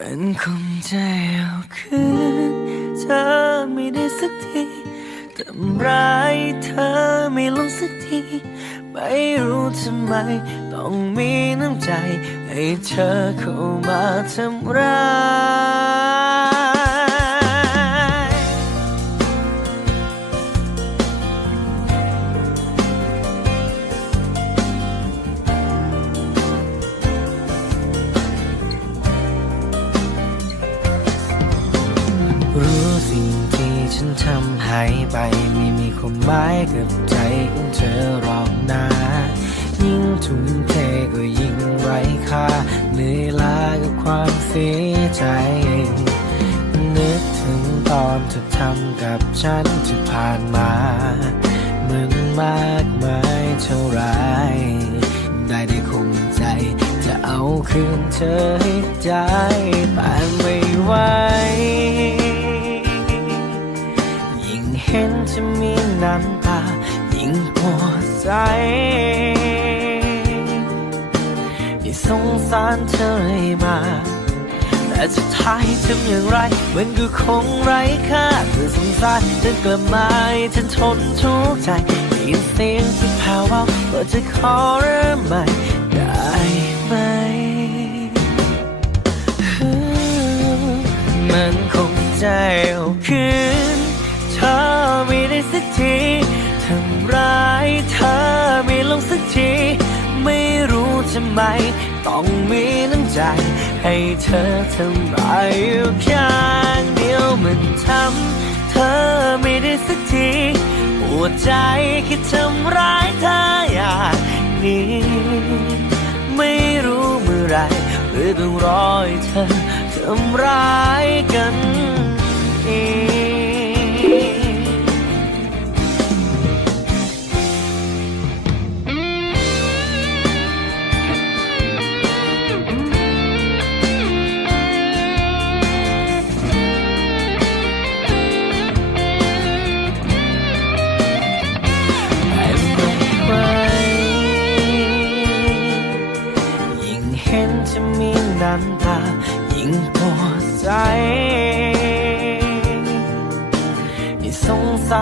มันคงใจเอาคืนเธอไม่ได้สักทีทำร้ายเธอไม่ลงสักที ไม่รู้ทำไม ต้องมีน้ำใจ ให้เธอเข้ามาทำร้าย ทำให้ไปไม่มีความหมายกับใจของเธอหรอกนะยิ่งทุ่มเทก็ยิ่งไร้ค่าเหนื่อยล้ากับความเสียใจ นึกถึงตอนเธอทำกับฉันที่ผ่านมามันมากมายเท่าไร ได้ได้คงใจ จะเอาคืนเธอให้ได้แต่ไม่ไหว ห็นจะมีน้ำตา ยิ่งปวดใจที่สงสารเธอเลยมาแต่สุดท้ายทำอย่างไรมันก็คงไร้ค่าเธอสงสารเธอกลับมาฉันทนทุกข์ใจได้ยินเสียงที่แผ่วเบาก็จะขอเริ่มใหม่ ทีทำร้ายเธอไม่ลงสักที ไม่รู้ทำไม ต้องมีน้ำใจ ให้เธอทำร้ายอยู่ข้างเดียวมันทำเธอไม่ได้สักทีปวดใจแค่ทำร้ายเธออย่างนี้ไม่รู้เมื่อไหรหรือต้องรอให้เธอทำร้ายกัน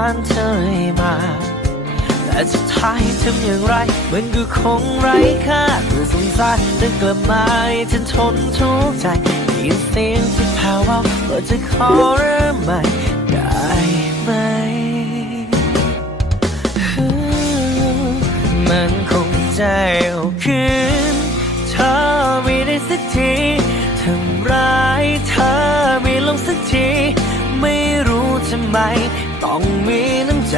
ารเธอเลยมา แต่สุดท้ายทำอย่างไร มันก็คงไร้ค่าเพื่อสงสารเธอกลับมาฉันทนทุกข์ใจยินเสียงที่แผ่วเบาก็จะขอเริ่มใหม่ได้ไหม มันคงใจเอาคืนเธอไม่ได้สักทีทำร้ายเธอไม่ลงสักที ไม่รู้ทำไม ต้องมีน้ำใจ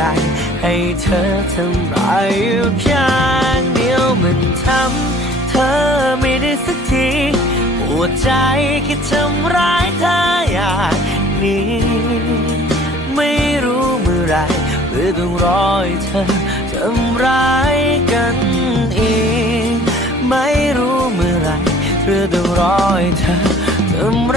ให้เธอทำร้ายอยู่ข้างเดียวมันทำเธอไม่ได้สักทีปวดใจแค่ทำร้ายเธออย่างนี้ ไม่รู้เมื่อไหรหรือต้องรอให้เธอทำร้ายกันอีก ไม่รู้เมื่อไหรหรือต้องรอให้เธอทำ